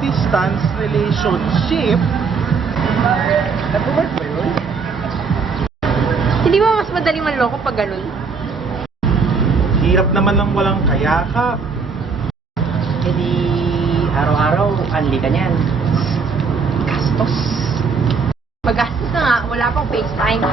distance relationship. Nag-work ba yun? Hindi ba mas madaling manloko pag ganun? Hirap naman lang walang kayakap. E di, araw-araw, unli ka niyan. Gastos. Magastos na nga, wala pang FaceTime.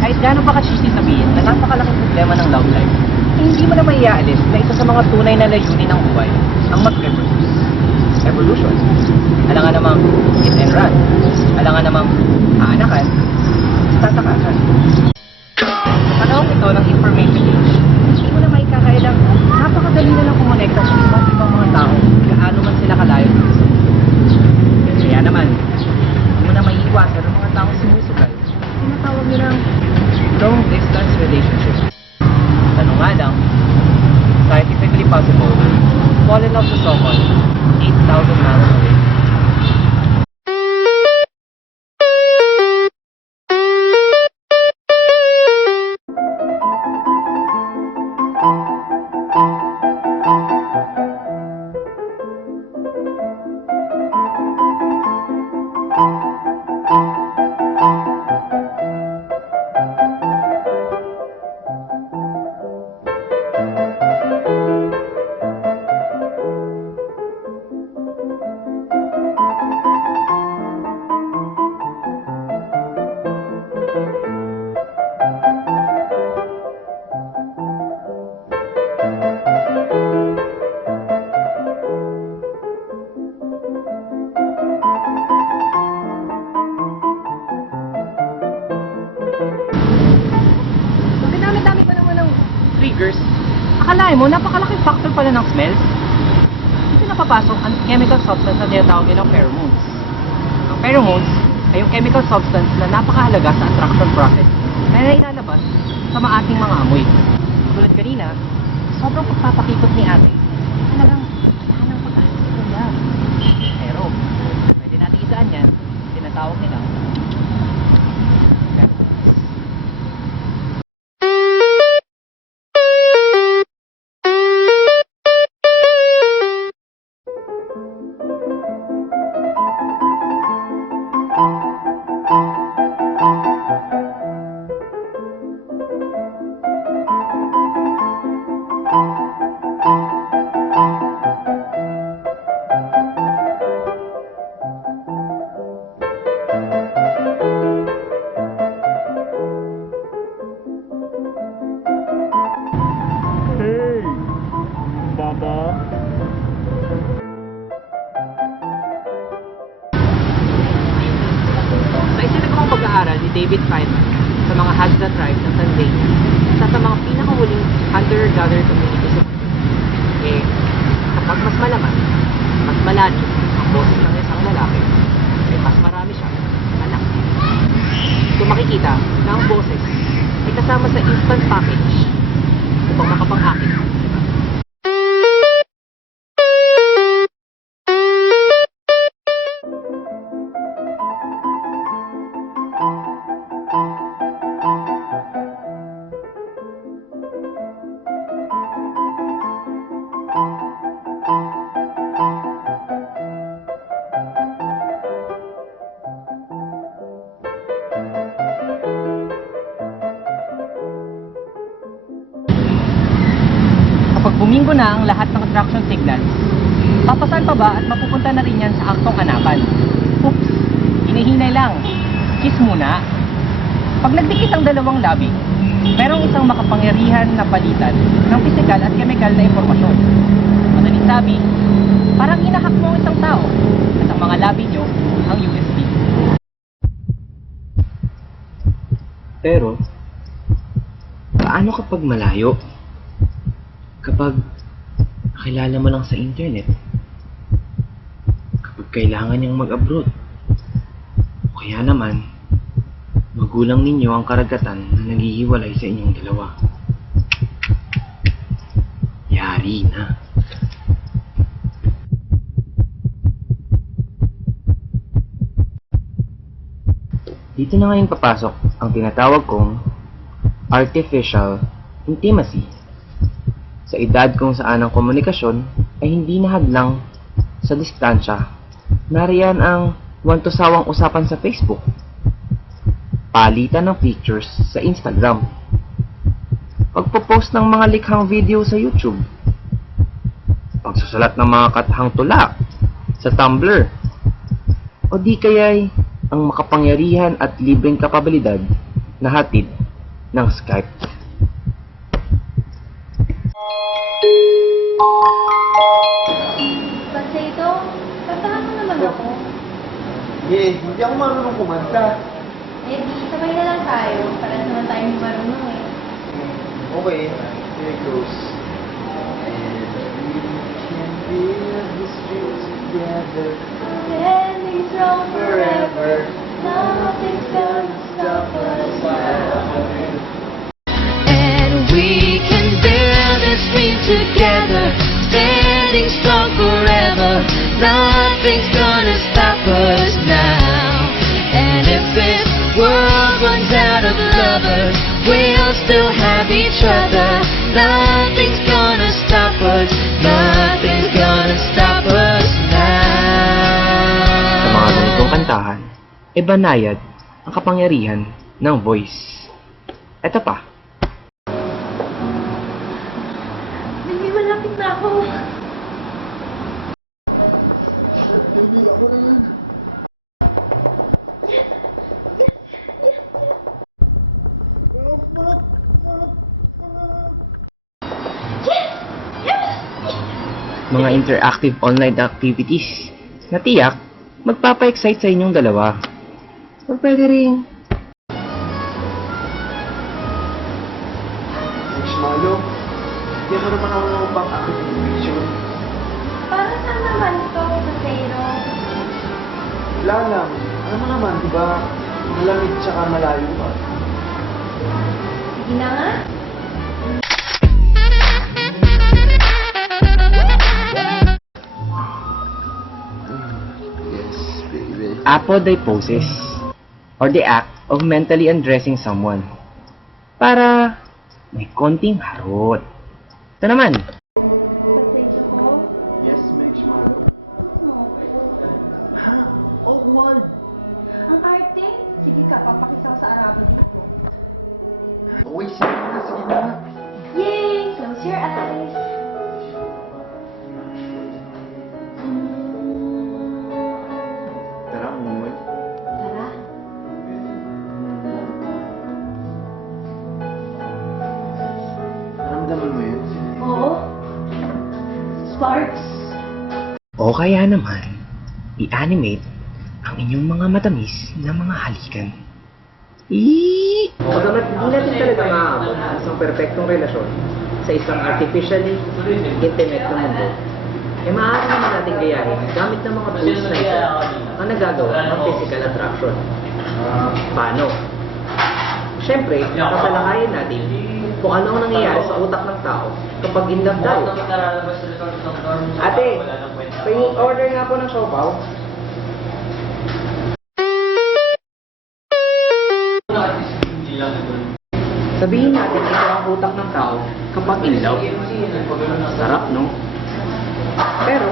Kahit gano'n pa ka-cheesy sabihin na napakalaking problema ng love life, eh, hindi mo na maiaalis na isa sa mga tunay na layunin ng buhay ang mag-reproduce. Evolution. Alangan namang hit and run. Alangan namang aanakan, tatakasan. Sa panahon ito ng information age, hindi mo na maikakailang napakadali na lang kumonekta sa iba't ibang mga tao gaano man sila kalayo. Kaya naman, hindi mo na maiiwasan ang mga taong sumusugal. Tinatawag nyo ng long distance relationship. Tanong nga lang, scientifically possible, fall in love to someone 8,000 miles away. Dami pa naman ng triggers. Akalain mo, napakalaking factor pala ng smell. Dito napapasok ang chemical substance na tinatawag nilang pheromones. Ang pheromones ay yung chemical substance na napakahalaga sa attraction process na ilalabas sa maating mga amoy. Tulad kanina, sobrang pagpapakikot ni ate. Talagang lahat ng pag-asito niya. Pero, pwede natin isaan yan, tinatawag nilang Sa isinagawang pag-aaral ni David Feynman sa mga Hadza tribe ng Tanzania, isa sa mga pinakahuling hunter-gatherer community sa mundo, kapag mas malaman, mas malalim ang boses ng isang lalaki, mas marami siyang anak. So makikita na ang boses ay kasama sa instant package upang makapag-akit. Kapag buminggo na ang lahat ng attraction signals, papasan pa ba at mapupunta na rin yan sa aktong anakan? Oops! Hinihinay lang. Kiss muna. Pag nagdikit ang dalawang labi, merong isang makapangyarihan na palitan ng pisikal at chemical na impormasyon. Madaling sabi, parang inahak mo ang isang tao at ang mga labi nyo ang USB. Pero, paano kapag malayo? Kapag nakilala mo lang sa internet, kapag kailangan niyang mag-abroad. O kaya naman, magulang ninyo ang karagatan na naghihiwalay sa inyong dalawa. Yari na. Dito na ngayon papasok ang tinatawag kong artificial intimacy. Sa edad kung saan ang komunikasyon ay hindi nahadlang sa distansya, nariyan ang wantosawang usapan sa Facebook, palitan ng pictures sa Instagram, pagpo-post ng mga likhang video sa YouTube, pagsusulat ng mga katahang tula sa Tumblr, o di kaya'y ang makapangyarihan at libreng kapabilidad na hatid ng Skype. Kasi ito, kasama mo naman ako. Hindi ako marunong kumanta. Eh di, sabay na lang tayo. Para naman tayo hindi marunong eh. Okay, here it goes. And we can build the streets together Standing strong forever. Nothing's gonna stop us now. And we can build this dream together, standing strong forever. Nothing's gonna stop us now. And if this world runs out of lovers, we'll still have each other. Nothing's gonna stop us. Nothing's gonna stop us now. Sa mga ganitong kantahan, e banayad ang kapangyarihan ng voice. Eto pa. Hindi, malapit na ako. Mga interactive online activities na tiyak magpapa-excite sa inyong dalawa. O pwede rin Marshmallow, hindi mo naman ako pang activation. Para saan naman ito, Potato? Wala lang. Ano mo naman, di ba? Malamig tsaka malayo pa. Sige na nga. Yes, baby. apodiposis, or the act of mentally undressing someone para may konting harot. Ito naman, Potato ko. Yes, Marshmallow. Ha? Awkward! Ang arte. Sige ka, papakita ko sa Arabo dito. Okay, sige na, sige na. Yay! Close your eyes. Tara, umuwi. Tara. Naramdaman mo yun? Oo. Sparks. o kaya naman, i-animate ang inyong mga matamis na mga halikan. Pagamat di natin talaga maaabot ang isang perfectong relasyon sa isang artificially intimate na mundo, eh maaari naman natin gayahin gamit ng mga tools na ito ang nagagawa ng physical attraction. Paano? Siyempre, tatalakayin natin kung ano ang nangyayari sa utak ng tao kapag in love tayo. Ate, order nga po ng siopaw. Sabihin natin ito ang utak ng tao kapag in love. Sarap, no? Pero,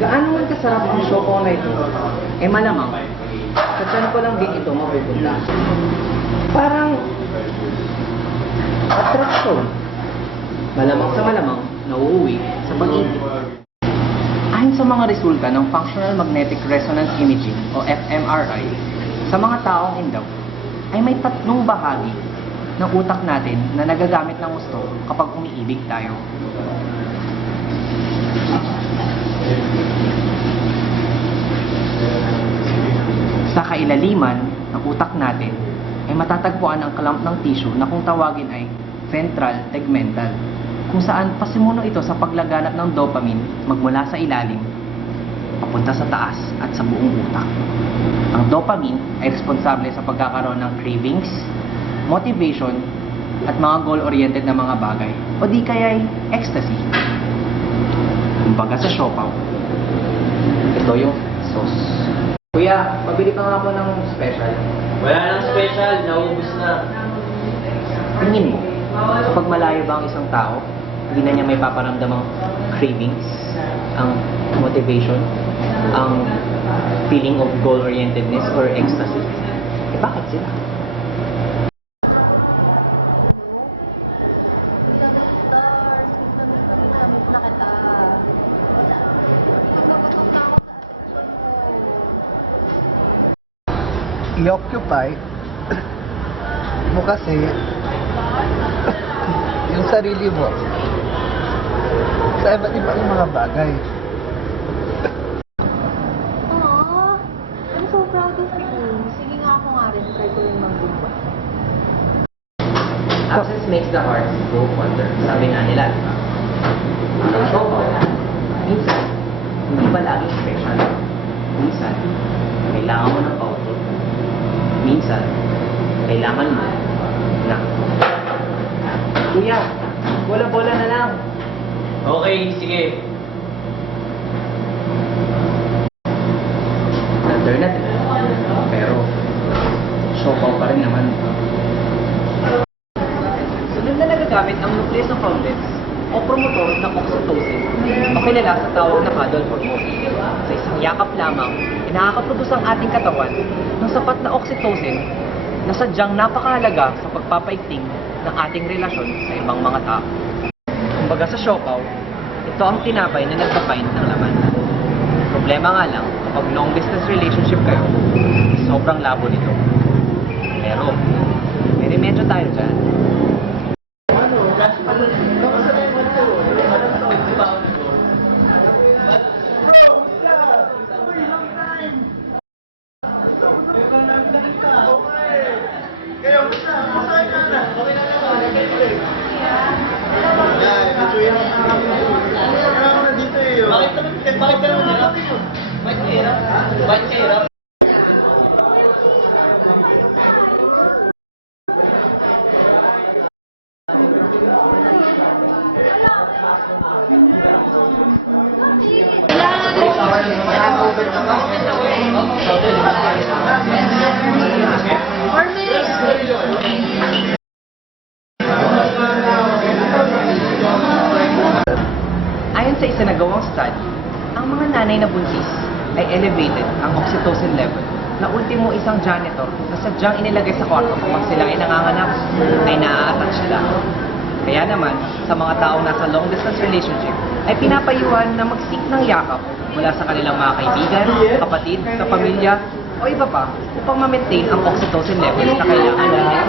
gaano man kasarap ang siopaw na ito, eh malamang, sa tiyan ko lang din ito mapupunta. Parang, attraction. Malamang sa malamang, nauuwi sa pag-ibig. Ayon sa mga resulta ng Functional Magnetic Resonance Imaging o fMRI, sa mga taong in love, ay may 3 bahagi ng utak natin na nagagamit ng gusto kapag umiibig tayo. Sa kailaliman ng utak natin ay matatagpuan ang clump ng tissue na kung tawagin ay ventral tegmental, kung saan pasimuno ito sa paglaganap ng dopamine magmula sa ilalim papunta sa taas at sa buong utak. Ang dopamine ay responsable sa pagkakaroon ng cravings, motivation, at mga goal-oriented na mga bagay o di kaya'y ecstasy. Kumbaga sa siopaw, ito yung sauce. Kuya, pabili pa nga ako ng special. Wala nang special, naubos na. Tingin mo, kapag malayo ba ang isang tao, hindi na niya may paparamdamang cravings, ang motivation, ang feeling of goal-orientedness or ecstasy? Eh bakit sila? I-occupy mo kasi yung sarili mo sa iba't ibang mga bagay. Aww, I'm so proud of you. Sige nga ako nga rin, try ko rin mag-gumba. Absence makes the heart go fonder. Sabi nga nila, di ba? Ang siopaw, minsan, hindi pa laging special. Minsan, kailangan mo ng pauto. Minsan, kailangan mo na. Kuya, bola-bola na lang. Okay, sige. Alternative. Pero, siopaw pa rin naman. Sunod na nagagamit ang nucleus ng complex o promotor ng oxytocin o kilala sa tawag na cuddle hormone. Sa isang yakap lamang, nakakaproduce ang ating katawan ng sapat na oxytocin na sadyang napakahalaga sa pagpapaigting ng ating relasyon sa ibang mga tao. Kumbaga sa siopaw, ito ang tinapay na nagpapaint ng laman. Problema nga lang, kapag long distance relationship kayo, sobrang labo nito. Pero, may remedyo tayo dyan. Ayon sa isinagawang study, ang mga nanay na buntis ay elevated ang oxytocin level na ultimo isang janitor na sadyang inilagay sa kwarto kapag sila ay nanganganak ay naa-attach sila. Kaya naman, sa mga taong nasa long distance relationship, ay pinapayuhan na mag-seek ng yakap mula sa kanilang mga kaibigan, kapatid, kapamilya, o iba pa upang ma-maintain ang oxytocin levels na kailangan nila.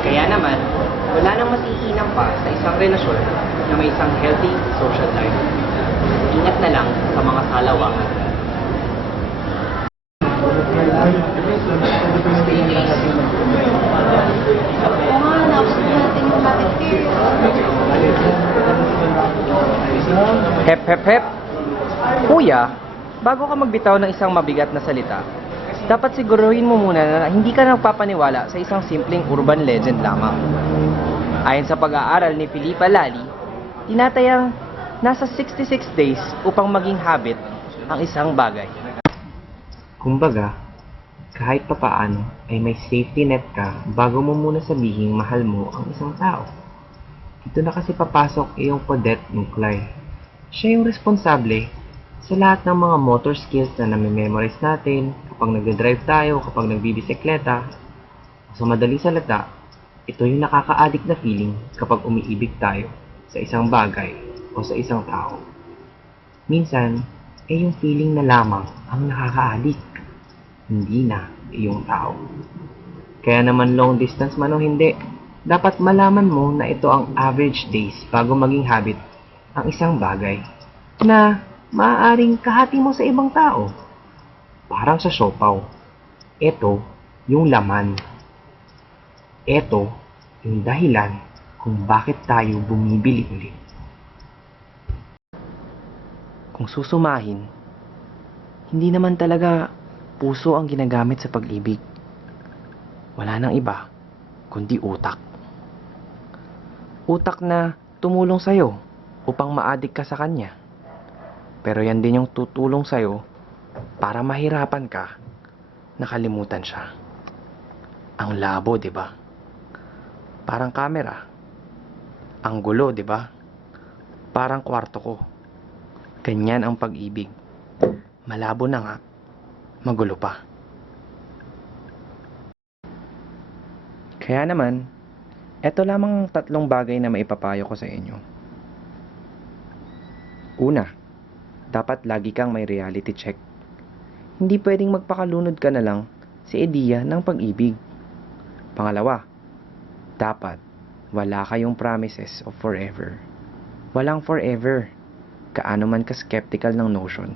Kaya naman, wala nang mas iinam pa sa isang relasyon na may isang healthy social life. Ingat na lang sa mga salawangan. Oo nga, naabot natin yung bacteria. Hep, hep, hep! Kuya, bago ka magbitaw ng isang mabigat na salita, dapat siguruhin mo muna na hindi ka nagpapaniwala sa isang simpleng urban legend lamang. Ayon sa pag-aaral ni Felipa Lali, tinatayang nasa 66 days upang maging habit ang isang bagay. Kumbaga, kahit papaano ay may safety net ka bago mo muna sabihing mahal mo ang isang tao. Dito na kasi papasok iyong Podet Nuclei. Siya yung responsable sa lahat ng mga motor skills na nami-memorize natin kapag nagdadrive tayo, kapag nagbibisikleta. Sa madaling salita, ito yung nakaka-addict na feeling kapag umiibig tayo sa isang bagay o sa isang tao. Minsan, yung feeling na lamang ang nakaka-addict, hindi na iyong tao. Kaya naman long distance man o hindi, dapat malaman mo na ito ang average days bago maging habit ang isang bagay na maaaring kahati mo sa ibang tao. Parang sa siopaw. Ito yung laman. Ito yung dahilan kung bakit tayo bumibili ulit. Kung susumahin, hindi naman talaga puso ang ginagamit sa pag-ibig. Wala nang iba, kundi utak. Utak na tumulong sa'yo upang maadik ka sa kanya. Pero yan din yung tutulong sa'yo para mahirapan ka nakalimutan siya. Ang labo, di ba? Parang camera. Ang gulo, di ba? Parang kwarto ko. Ganyan ang pag-ibig. Malabo na nga, magulo pa. Kaya naman, eto lamang 3 bagay na maipapayo ko sa inyo. Una, dapat lagi kang may reality check. Hindi pwedeng magpakalunod ka na lang sa ideya ng pag-ibig. Pangalawa, dapat wala kayong promises of forever. Walang forever. Kaano man ka-skeptical ng notion.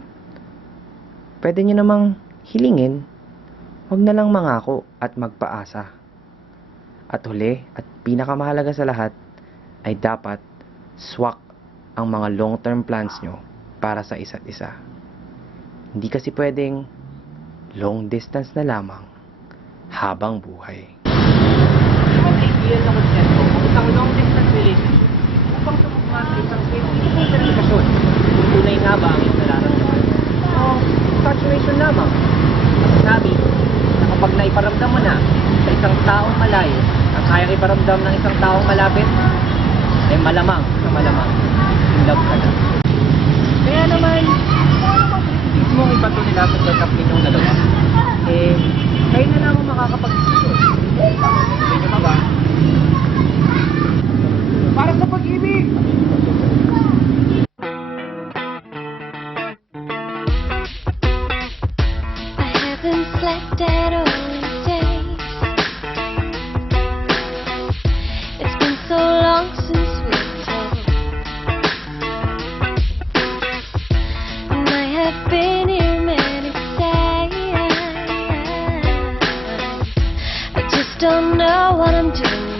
Pwede nyo namang hilingin, huwag na lang mangako at magpaasa. At huli at pinakamahalaga sa lahat ay dapat swak ang mga long-term plans nyo para sa isa't isa. Hindi kasi pwedeng long distance na lamang habang buhay. Ang ideal na konsepto ng isang long-distance relationship upang tumugma sa isang scientific relasyon. Tunay nga ba ang iyong nararamdaman? O saturation lamang? Sabi na kapag naiparamdam mo na sa isang taong malayo ang kayang iparamdam ng isang taong malapit, ay malamang na malamang in love ka na. Kaya naman, kung mo ibato nila sa check-up ninyong dalawa, kayo na lang ang makakapag-desisyon. Sabi niyo ba? Para sa pag-ibig! I haven't slept at all in days. It's been so long since we talked. And I have been here many times. I just don't know what I'm doing